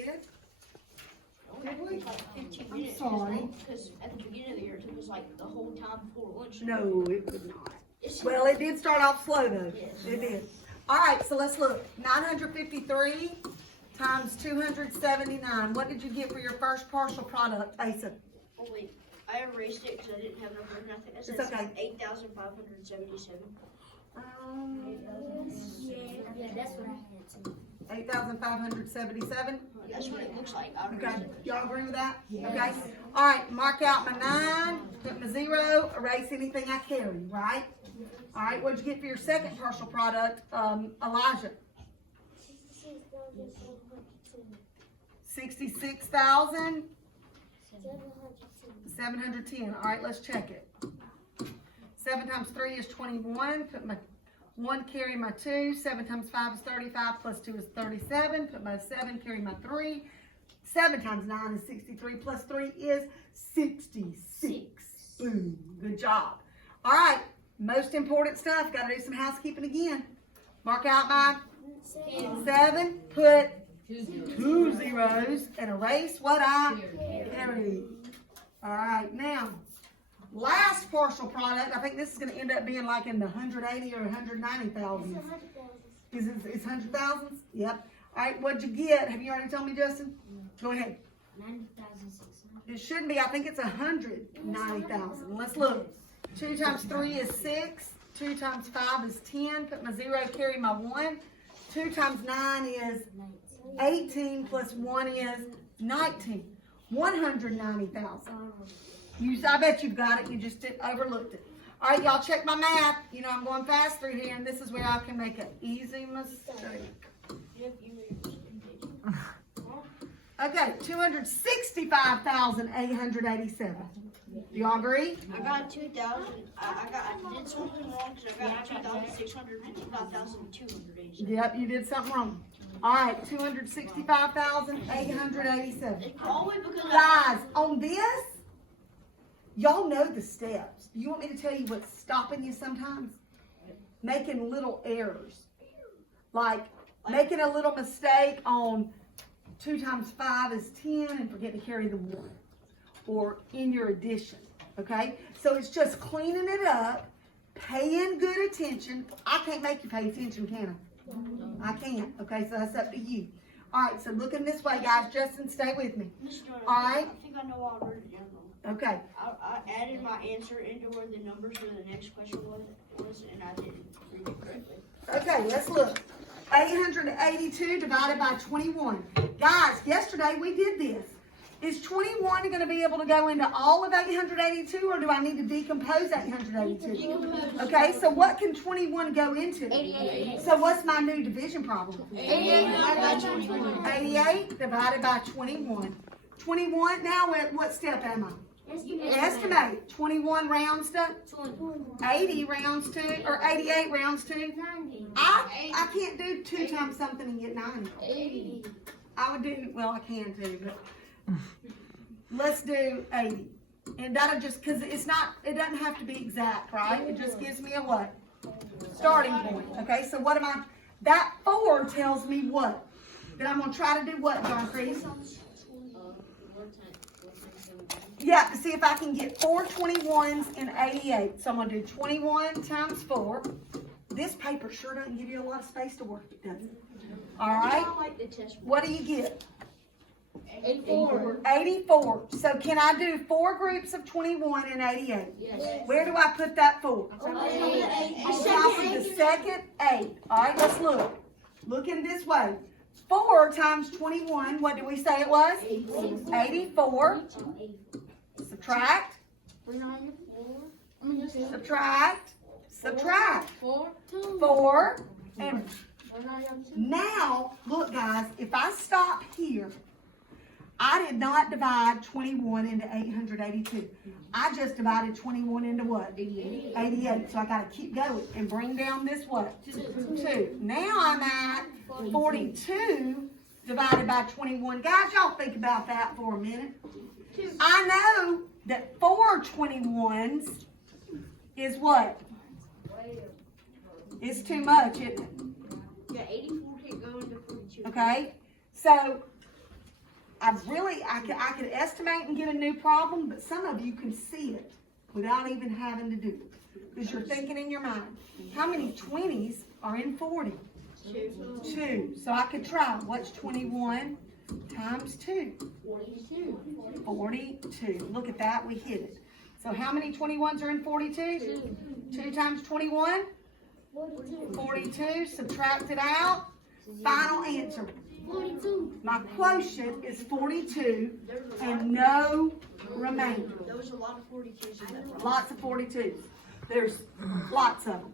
did? Did we? Like 15 I'm minutes. sorry. Because at the beginning of the year, it took us like the whole time before lunch. No, it would not. It's- Well, it did start off slow though. Yes. It did. All right, so let's look. 953 times 279. What did you get for your first partial product, Asa? Oh wait, I erased it because I didn't have enough room. I think I said It's okay. 8,577. Yeah, that's what I had too. 8,577. That's what it looks like. I erased Okay, it. y'all agree with that? Okay. All right, mark out my 9, put my 0, erase anything I carry, right? All right, what'd you get for your second partial product, Elijah? 66,710. All right, let's check it. 7 times 3 is 21. Put my 1, carry my 2. 7 times 5 is 35, plus 2 is 37. Put my 7, carry my 3. 7 times 9 is 63, plus 3 is 66. Boom, good job. All right, most important stuff. Got to do some housekeeping again. Mark out my 7, put 2 zeros, and erase what I carried. All right, now, last partial product, I think this is going to end up being like in the 180 or 190,000. Is it 100,000? Yep. All right, what'd you get? Have you already told me, Justin? Go ahead. 90,600. It shouldn't be. I think it's 190,000. Let's look. 2 times 3 is 6. 2 times 5 is 10. Put my 0, carry my 1. 2 times 9 is 18, plus 1 is 19. 190,000. I bet you've got it. You just overlooked it. All right, y'all check my math. You know I'm going fast through here, and this is where I can make an easy mistake. Yep, you were on the same page. Okay, 265,887. Do y'all agree? I got 2,000. I did something wrong because I got 2,655,280. Yep, you did something wrong. All right, 265,887. It's probably because Guys, on this, y'all know the steps. Do you want me to tell you what's stopping you sometimes? Making little errors. Like making a little mistake on 2 times 5 is 10 and forget to carry the 1. Or in your addition, okay? So it's just cleaning it up, paying good attention. I can't make you pay attention, can I? I can't, okay? So that's up to you. All right, so looking this way, guys. Justin, stay with me. All right. I think I know why I wrote it down wrong. Okay. I added my answer into where the numbers for the next question was and I didn't read it correctly. Okay, let's look. 882 divided by 21. Guys, yesterday we did this. Is 21 going to be able to go into all of 882, or do I need to decompose 882? Okay, so what can 21 go into? 88. So what's my new division problem? 88 divided by 21. 88 divided by 21. 21, now what step am I? Estimate. 21 rounds to 80 rounds to, or 88 rounds to. 90. I can't do 2 times something and get 90. 80. I would do, well, I can too, but let's do 80. And that'll just, because it's not, it doesn't have to be exact, right? It just gives me a what? Starting point. Okay, so what am I, that 4 tells me what? That I'm going to try to do what, John Chris? Yeah, to see if I can get 4 21s in 88. So I'm going to do 21 times 4. This paper sure doesn't give you a lot of space to work it, does it? All right. I like the test. What do you get? 84. 84. So can I do 4 groups of 21 and 88? Yes. Where do I put that 4? On top of the second 8. All right, let's look. Looking this way. 4 times 21, what did we say it was? 84. Subtract. Subtract. Subtract. 4. And now, look guys, if I stop here, I did not divide 21 into 882. I just divided 21 into what? 88. So I got to keep going and bring down this what? 2. Now I'm at 42 divided by 21. Guys, y'all think about that for a minute. I know that 4 21s is what? It's too much, isn't it? Yeah, 84 can't go into 42. Okay, so I could estimate and get a new problem, but some of you can see it without even having to do it. Because you're thinking in your mind, how many 20s are in 40? 2. So I could try, what's 21 times 2? 42. Look at that, we hit it. So how many 21s are in 42? 2 times 21? 42. Subtract it out. Final answer. 42. My quotient is 42 and no remainder. There was a lot of 42s in that problem. Lots of 42s. There's lots of them.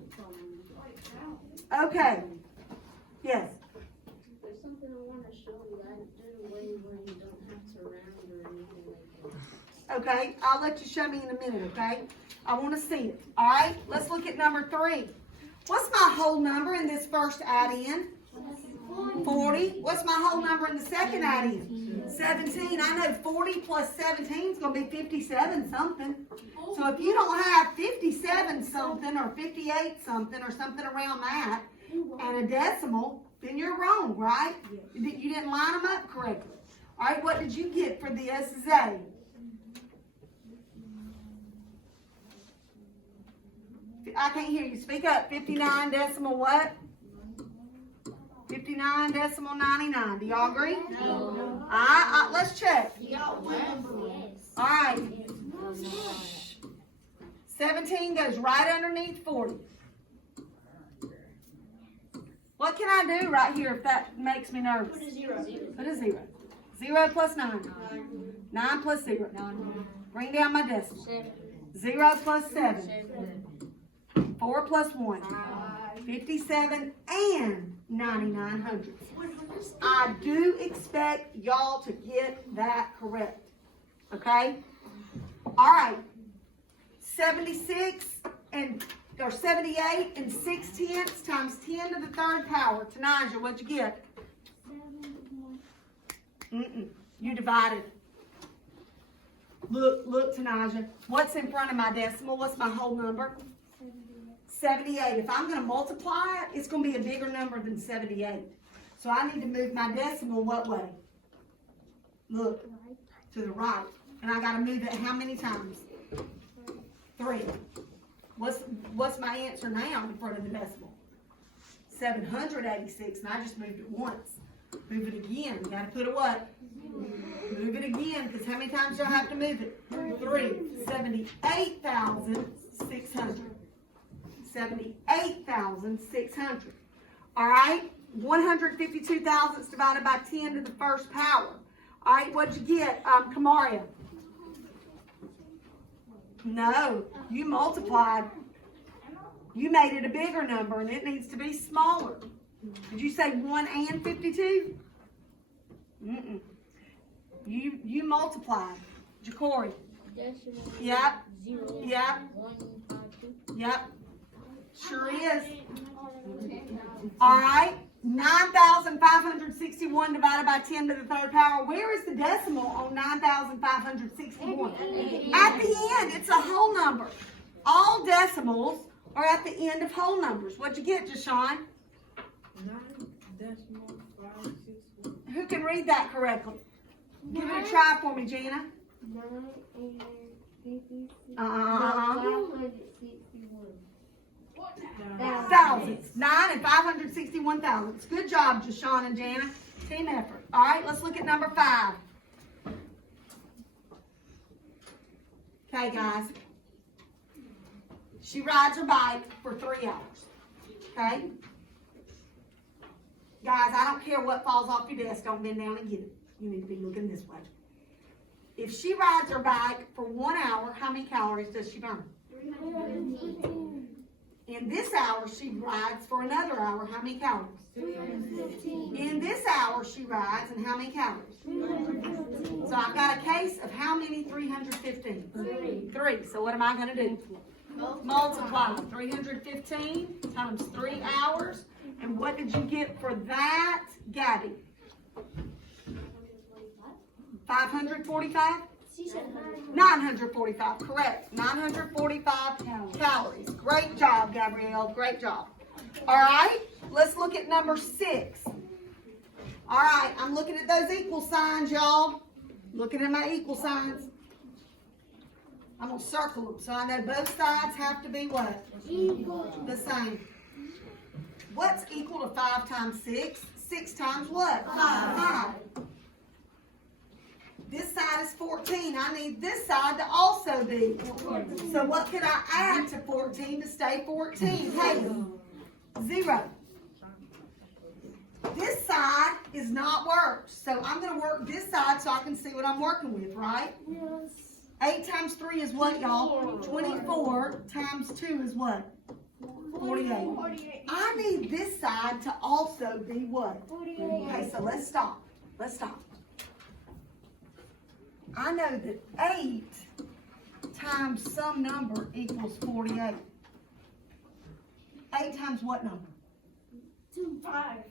Okay. Yes. There's something I want to show you. I do a way where you don't have to round or anything like that. Okay. I'll let you show me in a minute, okay? I want to see it. All right. Let's look at number 3. What's my whole number in this first add-in? 40. What's my whole number in the second add-in? 17. I know 40 plus 17 is going to be 57 something. So if you don't have 57 something or 58 something or something around that and a decimal, then you're wrong, right? You didn't line them up correctly. All right, what did you get for the SZA? I can't hear you. Speak up. 59 decimal what? 59 decimal 99. Do y'all agree? No. All right, let's check. Yes. All right. 17 goes right underneath 40. What can I do right here if that makes me nervous? Put a 0. Put a 0. 0 plus 9. 9 plus 0. Bring down my decimal. 0 plus 7. 4 plus 1. 57 and 99 hundredths. I do expect y'all to get that correct. Okay? All right. 76 or 78 and 6/10 times 10 to the third power. Tanaja, what'd you get? You divided. Look, Tanaja. What's in front of my decimal? What's my whole number? 78. If I'm going to multiply it, it's going to be a bigger number than 78. So I need to move my decimal what way? Look, to the right. And I got to move it how many times? 3. What's my answer now in front of the decimal? 786, and I just moved it once. Move it again. You got to put a what? Move it again, because how many times do I have to move it? 3. 78,600. 78,600. All right, 152 thousandths divided by 10 to the first power. All right, what'd you get, Kamaria? No, you multiplied. You made it a bigger number, and it needs to be smaller. Did you say 1 and 52? You multiplied. Ja'Cory. Yep. 0. Yep. 152. Yep. Sure is. All right. 9,561 divided by 10 to the third power. Where is the decimal on 9,561? At the end. It's a whole number. All decimals are at the end of whole numbers. What'd you get, Jashawn? 9.561. Who can read that correctly? Give it a try for me, Gina. 561. Thousands. 9 and 561 thousandths. Good job, Jashawn and Jana. Team effort. All right, let's look at number 5. Okay, guys. She rides her bike for 3 hours. Okay? Guys, I don't care what falls off your desk. Don't bend down and get it. You need to be looking this way. If she rides her bike for 1 hour, how many calories does she burn? 315. In this hour, she rides for another hour. How many calories? 315. In this hour, she rides, and how many calories? 315. So I've got a case of how many 315? 3. So what am I going to do? Multiply 315 times 3 hours. And what did you get for that, Gabby? 545? She said 945, correct. 945 calories. Great job, Gabrielle. Great job. All right, let's look at number 6. All All right, I'm looking at those equal signs, y'all. Looking at my equal signs. I'm gonna circle them, so I know both sides have to be what? Equal. The same. What's equal to 5 times 6? 6 times what? 5. This side is 14. I need this side to also be. So what could I add to 14 to stay 14? Hey, 0. This side is not worked. So I'm going to work this side so I can see what I'm working with, right? Yes. 8 times 3 is what, y'all? 24 times 2 is what? 48. 48. I need this side to also be what? 48. Okay, so let's stop. Let's stop. I know that 8 times some number equals 48. 8 times what number? 5.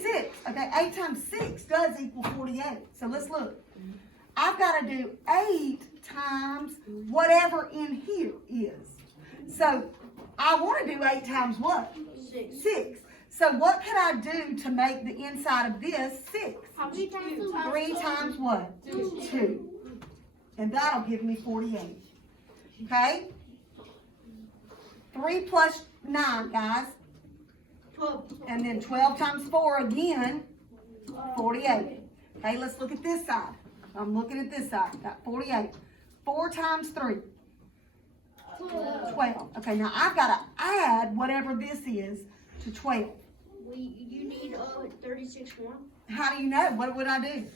6. Okay, 8 times 6 does equal 48. So let's look. I've got to do 8 times whatever in here is. So I want to do 8 times what? 6. 6. So what could I do to make the inside of this 6? How many times? 3 times what? 2. And that'll give me 48. Okay? 3 plus 9, guys. 12. And then 12 times 4 again, 48. Okay, let's look at this side. I'm looking at this side. Got 48. 4 times 3. 12. Okay, now I've got to add whatever this is to 12. You need 36 more. How do you know? What would I do?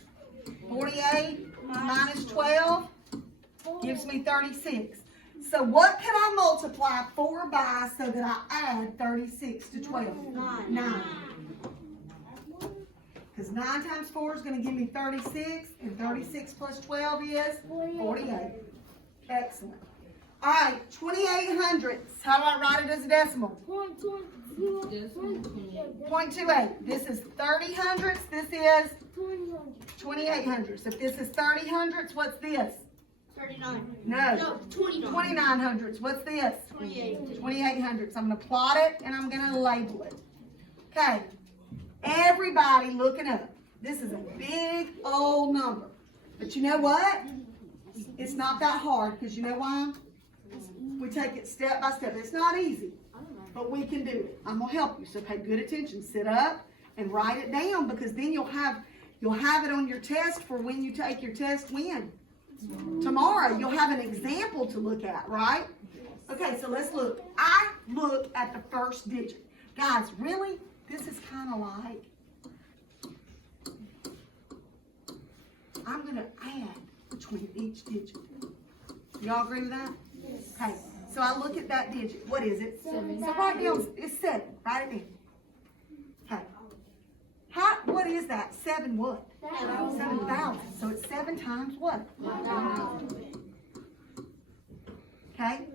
48 minus 12 gives me 36. So what can I multiply 4 by so that I add 36 to 12? 9. Because 9 times 4 is going to give me 36, and 36 plus 12 is 48. Excellent. All right, 2800ths. How do I write it as a decimal? 0.28. This is 30 hundredths. This is 28 hundredths. If this is 30 hundredths, what's this? 39. No. 29. 29 hundredths. What's this? 28. 28 hundredths. I'm going to plot it and I'm going to label it. Okay. Everybody looking up. This is a big old number. But you know what? It's not that hard because you know why? We take it step by step. It's not easy, but we can do it. I'm going to help you. So pay good attention. Sit up and write it down because then you'll have it on your test for when you take your test when? Tomorrow. You'll have an example to look at, right? Okay, so let's look. I look at the first digit. Guys, really? This is kind of like, I'm going to add between each digit. Y'all agree with that? Yes. Okay, so I look at that digit. What is it? 7. So write down, it's 7. Write it in. Okay. What is that? 7 what? 7,000. So it's 7 times what? 1,000. Okay.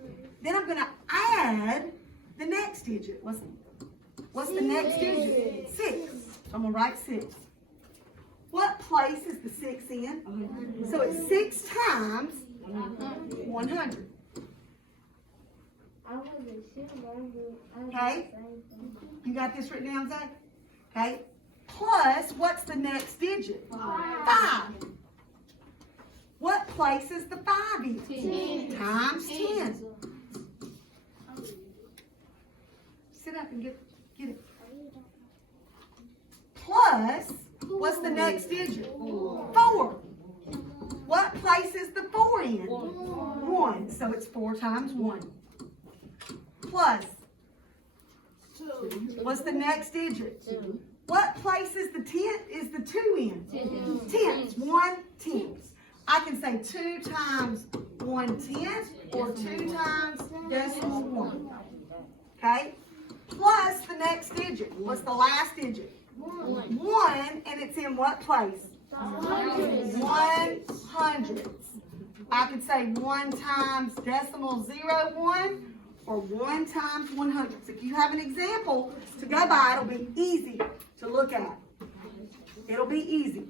Then I'm going to add the next digit. What's the next digit? 6. So I'm going to write 6. What place is the 6 in? So it's 6 times 100. Okay? You got this written down, Zach? Okay. Plus, what's the next digit? 5. What place is the 5 in? 10. Times 10. Sit up and get it. Plus, what's the next digit? 4. What place is the 4 in? 1. So it's 4 times 1. Plus, what's the next digit? 2. What place is the 2 in? Tenths. 1 tenth. I can say 2 times 1 tenth or 2 times decimal 1. Okay? Plus the next digit. What's the last digit? 1, and it's in what place? 100ths. I could say 1 times decimal 01 or 1 times 100ths. If you have an example to go by, it'll be easy to look at. It'll be easy.